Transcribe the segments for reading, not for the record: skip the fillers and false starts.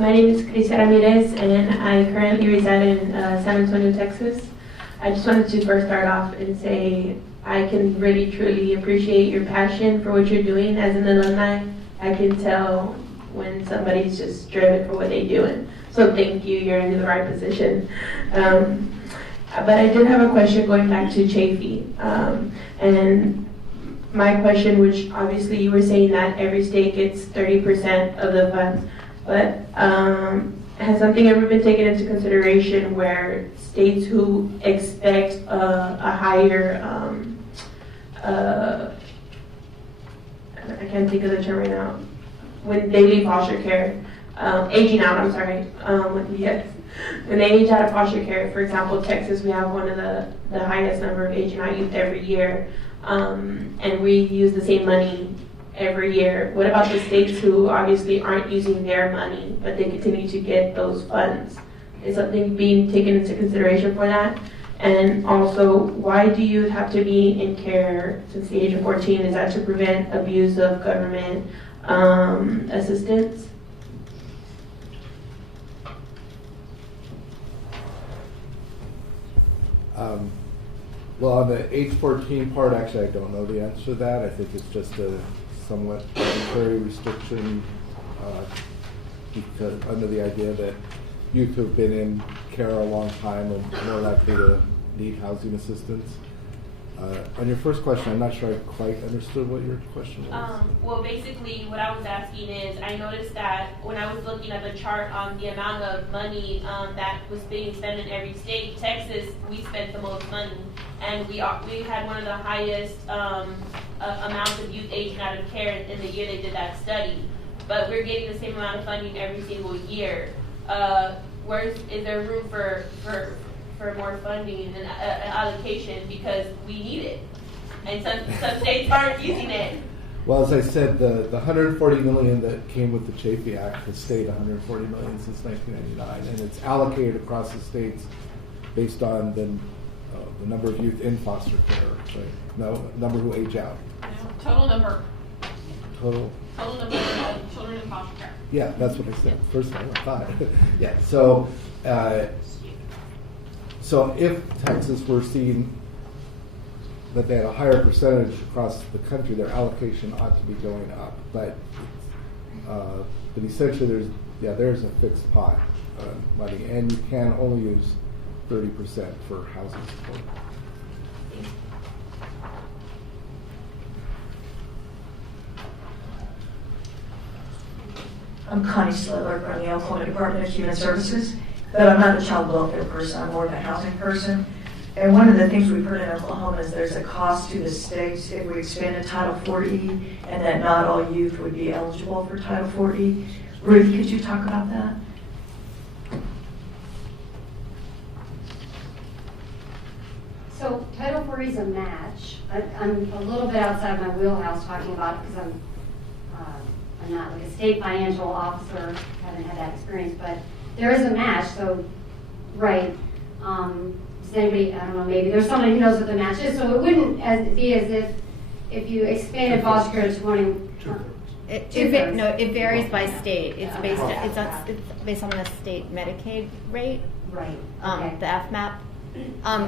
My name is Crisia Ramirez, and I currently reside in San Antonio, Texas. I just wanted to first start off and say I can really, truly appreciate your passion for what you're doing as an alumni. I can tell when somebody's just driven for what they're doing. So thank you, you're in the right position. But I did have a question going back to Chafee. And my question, which obviously you were saying that every state gets 30% of the funds, but has something ever been taken into consideration where states who expect a higher, I can't think of the term right now, when they leave foster care, aging out, I'm sorry, when they age out of foster care, for example, Texas, we have one of the highest number of aging out youth every year, and we use the same money every year. What about the states who obviously aren't using their money, but they continue to get those funds? Is something being taken into consideration for that? And also, why do you have to be in care since the age of 14? Is that to prevent abuse of government assistance? Well, on the age 14 part, actually, I don't know the answer to that. I think it's just a somewhat arbitrary restriction because under the idea that youth who have been in care a long time are more likely to need housing assistance. On your first question, I'm not sure I quite understood what your question was. Well, basically, what I was asking is, I noticed that when I was looking at the chart on the amount of money that was being spent in every state, Texas, we spent the most money, and we had one of the highest amounts of youth aging out of care in the year they did that study. But we're getting the same amount of funding every single year. Is there room for more funding and allocation, because we need it, and some states aren't using it? Well, as I said, the $140 million that came with the Chafee Act has stayed $140 million since 1999, and it's allocated across the states based on the number of youth in foster care, right? No, number who age out. Total number. Total Number of children in foster care. Yeah, that's what I said. First time I thought. Yeah. So, so if Texas were seeing that they had a higher percentage across the country, their allocation ought to be going up. But essentially, there's a fixed pot of money, and you can only use 30% for housing support. I'm Connie Slitler from the Oklahoma Department of Human Services, but I'm not a child welfare person. I'm more of a housing person. And one of the things we've heard in Oklahoma is there's a cost to the states if we expanded Title 4E, and that not all youth would be eligible for Title 4E. Ruth, could you talk about that? So Title 4E is a match. I'm a little bit outside my wheelhouse talking about it because I'm not like a state financial officer, haven't had that experience, but there is a match, so, right. Does anybody, I don't know, maybe there's somebody who knows what the match is, so it wouldn't be as if you expanded foster care to 20. It varies by state. It's based on the state Medicaid rate. Right. Okay. The FMAP.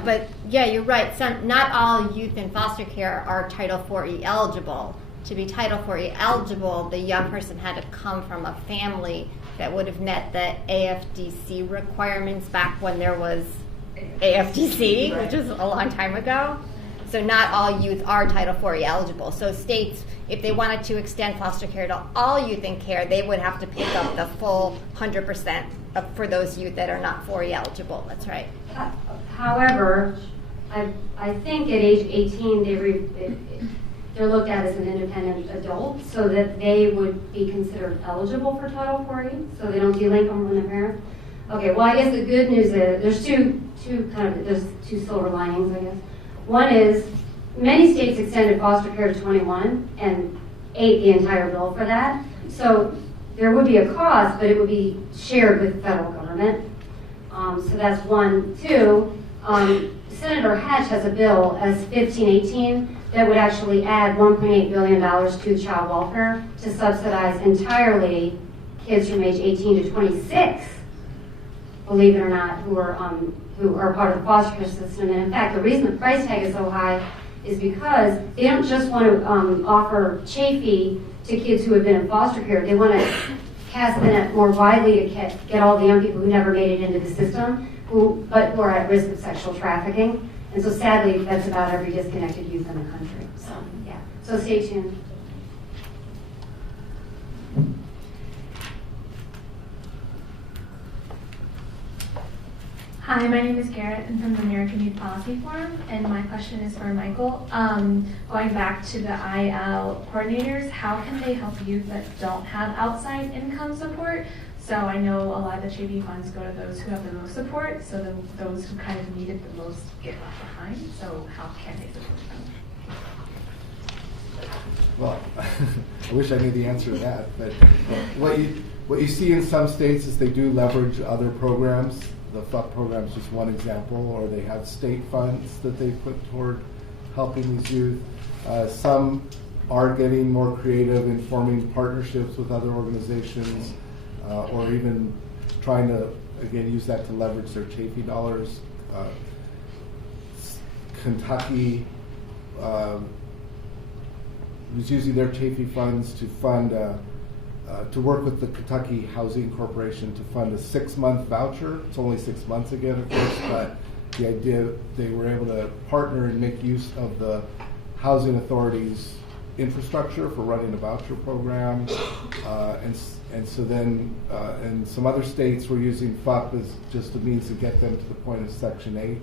But yeah, you're right. Not all youth in foster care are Title 4E eligible. To be Title 4E eligible, the young person had to come from a family that would have met the AFDC requirements back when there was AFDC, right, which was a long time ago. So not all youth are Title 4E eligible. So states, if they wanted to extend foster care to all youth in care, they would have to pick up the full 100% for those youth that are not 4E eligible. That's right. However, I think at age 18 they're looked at as an independent adult, so that they would be considered eligible for Title 4E, so they don't delink them from their parents. Okay, well, I guess the good news is there's two silver linings, I guess. One is many states extended foster care to 21 and ate the entire bill for that. So there would be a cost, but it would be shared with the federal government. So that's one. Two, Senator Hatch has a bill as 1518 that would actually add $1.8 billion to child welfare to subsidize entirely kids from age 18 to 26, believe it or not, who are part of the foster care system. And in fact, the reason the price tag is so high is because they don't just want to offer Chafee to kids who have been in foster care. They want to cast the net more widely to get all the young people who never made it into the system, but who are at risk of sexual trafficking. And so sadly, that's about every disconnected youth in the country. So yeah, so stay tuned. Hi, my name is Garrett. I'm from the American Youth Policy Forum, and my question is for Michael. Going back to the IL coordinators, how can they help youth that don't have outside income support? So I know a lot of the Chafee funds go to those who have the most support, so those who kind of need it the most get left behind. So how can they support them? Well, I wish I knew the answer to that, but what you see in some states is they do leverage other programs. The FUP program is just one example, or they have state funds that they put toward helping these youth. Some are getting more creative in forming partnerships with other organizations, or even trying to, again, use that to leverage their Chafee dollars. Kentucky was using their Chafee funds to fund to work with the Kentucky Housing Corporation to fund a 6-month voucher. It's only 6 months again, of course, but the idea they were able to partner and make use of the housing authority's infrastructure for running a voucher program, and so then and some other states were using FUP as just a means to get them to the point of Section 8.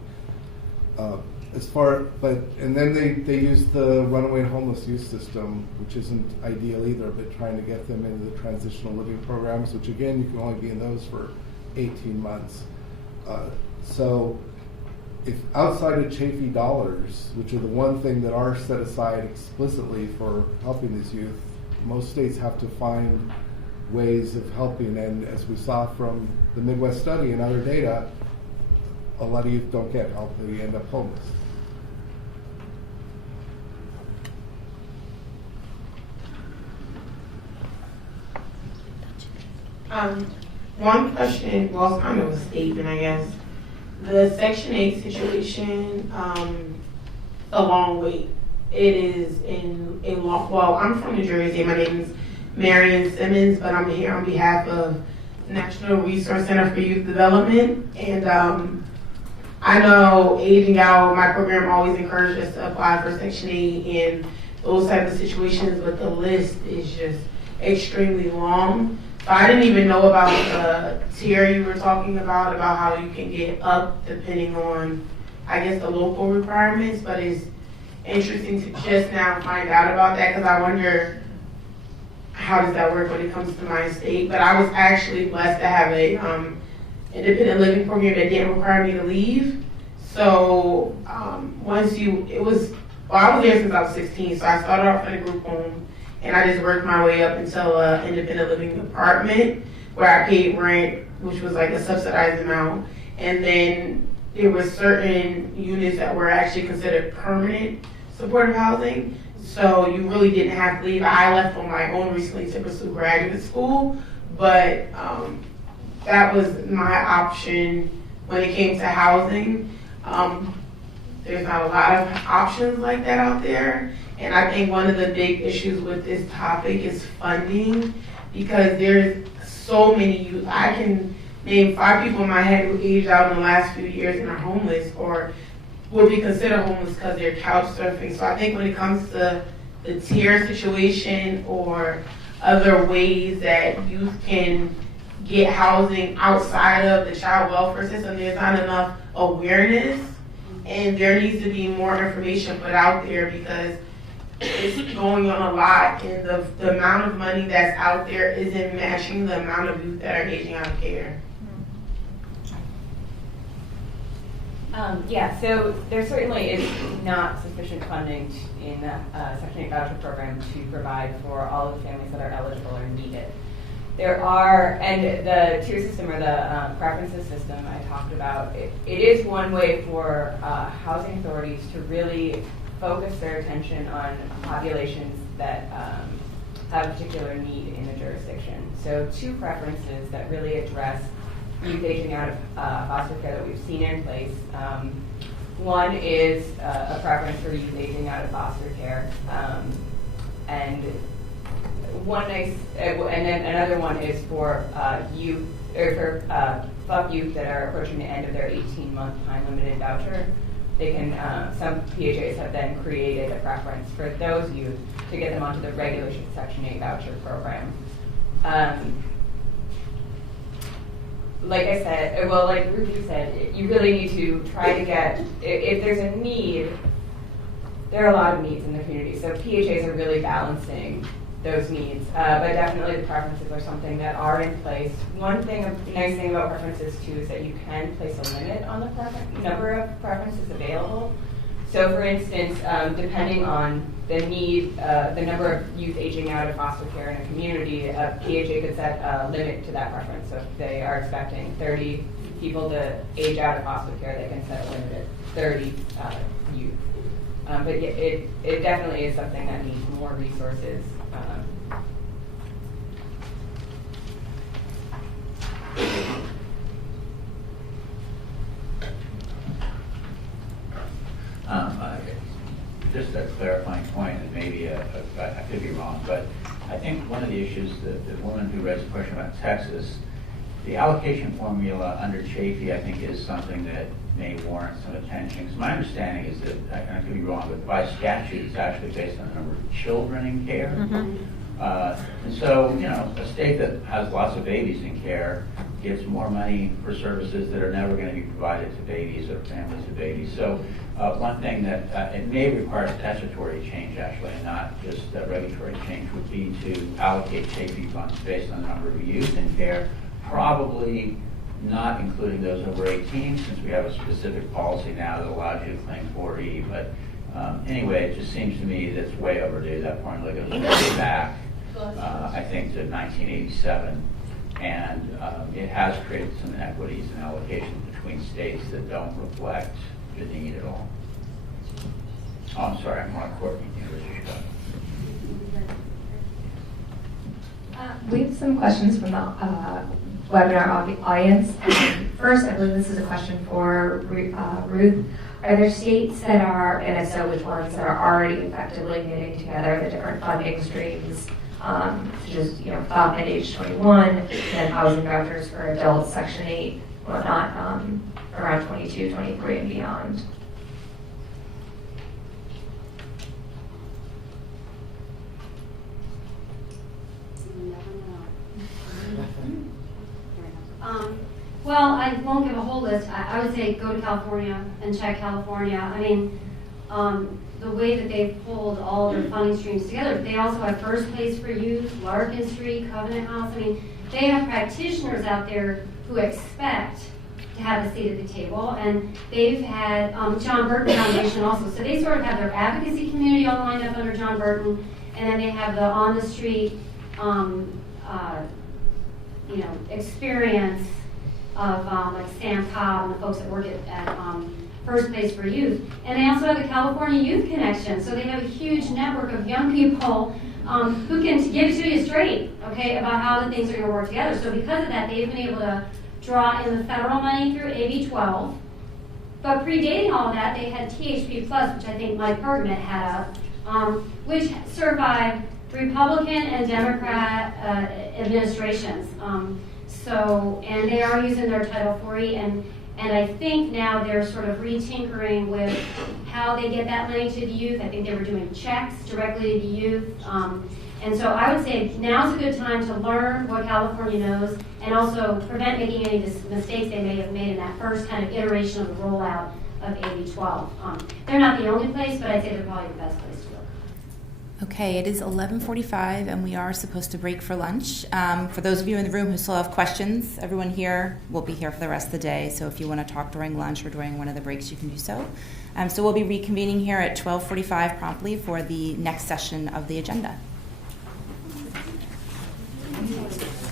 And then they use the runaway and homeless youth system, which isn't ideal either, but trying to get them into the transitional living programs, which again, you can only be in those for 18 months. So if outside of Chafee dollars, which are the one thing that are set aside explicitly for helping these youth, most states have to find ways of helping. And as we saw from the Midwest study and other data, a lot of youth don't get help, they end up homeless. One question, well, it's kind of a statement, I guess. The Section 8 situation, a long wait. It is in a long, well, I'm from New Jersey. My name is Marion Simmons, but I'm here on behalf of National Resource Center for Youth Development. And I know Aging Out, my program always encouraged us to apply for Section 8 in those types of situations, but the list is just extremely long. So I didn't even know about the tier you were talking about how you can get up depending on, I guess, the local requirements, but it's interesting to just now find out about that because I wonder how does that work when it comes to my state. But I was actually blessed to have a independent living program that didn't require me to leave. So I was there since I was 16, so I started off in a group home. And I just worked my way up until an independent living apartment where I paid rent, which was like a subsidized amount. And then there were certain units that were actually considered permanent supportive housing. So you really didn't have to leave. I left on my own recently to pursue graduate school, but that was my option when it came to housing. There's not a lot of options like that out there. And I think one of the big issues with this topic is funding, because there's so many youth. I can name 5 people in my head who aged out in the last few years and are homeless or would be considered homeless because they're couch surfing. So I think when it comes to the tier situation or other ways that youth can get housing outside of the child welfare system, there's not enough awareness, and there needs to be more information put out there because it's going on a lot, and the amount of money that's out there isn't matching the amount of youth that are aging out of care. So there certainly is not sufficient funding in the Section 8 voucher program to provide for all of the families that are eligible or need it. There are, and the tier system or the preferences system I talked about, it is one way for housing authorities to really focus their attention on populations that have a particular need in the jurisdiction. So 2 preferences that really address youth aging out of foster care that we've seen in place. One is a preference for youth aging out of foster care, and then another one is for youth that are approaching the end of their 18-month time-limited voucher. They can some PHAs have then created a preference for those youth to get them onto the regular Section 8 voucher program. Like I said, well, like Ruby said, you really need to try to get, if there's a need, there are a lot of needs in the community, so PHAs are really balancing those needs, but definitely the preferences are something that are in place. One thing, a nice thing about preferences too, is that you can place a limit on the number of preferences available. So for instance, depending on the need, the number of youth aging out of foster care in a community, a PHA could set a limit to that preference. So if they are expecting 30 people to age out of foster care, they can set a limit at 30 youth. But it definitely is something that needs more resources. Just a clarifying point, and maybe I could be wrong, but I think one of the issues that the woman who raised the question about Texas, the allocation formula under Chafee, I think, is something that may warrant some attention. Because my understanding is that, I could be wrong, but by statute, it's actually based on the number of children in care. And so, a state that has lots of babies in care gets more money for services that are never going to be provided to babies or families of babies. So one thing that it may require statutory change, actually, and not just regulatory change, would be to allocate Chafee funds based on the number of youth in care, probably not including those over 18, since we have a specific policy now that allows you to claim 4E. But anyway, it just seems to me that it's way overdue. That formula goes way back, I think, to 1987. And it has created some inequities in allocation between states that don't reflect the need at all. Oh, I'm sorry, I'm Ron Courtney, University of Chicago. We have some questions from the webinar audience. First, I believe this is a question for Ruth. Are there states that are, and if so, which ones, that are already effectively knitting together the different funding streams, such as, FOP at age 21, and then housing vouchers for adults, Section 8, whatnot, around 22, 23, and beyond? Well, I won't give a whole list. I would say go to California and check California. I mean, the way that they've pulled all their funding streams together, they also have First Place for Youth, Larkin Street, Covenant House. I mean, they have practitioners out there who expect to have a seat at the table, and they've had John Burton Foundation also. So they sort of have their advocacy community all lined up under John Burton, and then they have the on the street, experience of like Sam Cobb and the folks that work at First Place for Youth. And they also have the California Youth Connection. So they have a huge network of young people who can give it to you straight, okay, about how the things are going to work together. So because of that, they've been able to draw in the federal money through AB 12. But predating all of that, they had THP Plus, which I think Mike Pergament had up, which survived Republican and Democrat administrations. And they are using their Title 4E, and I think now they're sort of retinkering with how they get that money to the youth. I think they were doing checks directly to the youth. And so I would say now's a good time to learn what California knows and also prevent making any mistakes they may have made in that first kind of iteration of the rollout of AB 12. They're not the only place, but I'd say they're probably the best place to look. Okay, it is 11:45 and we are supposed to break for lunch. For those of you in the room who still have questions, everyone here will be here for the rest of the day. So if you want to talk during lunch or during one of the breaks, you can do so. So we'll be reconvening here at 12:45 promptly for the next session of the agenda.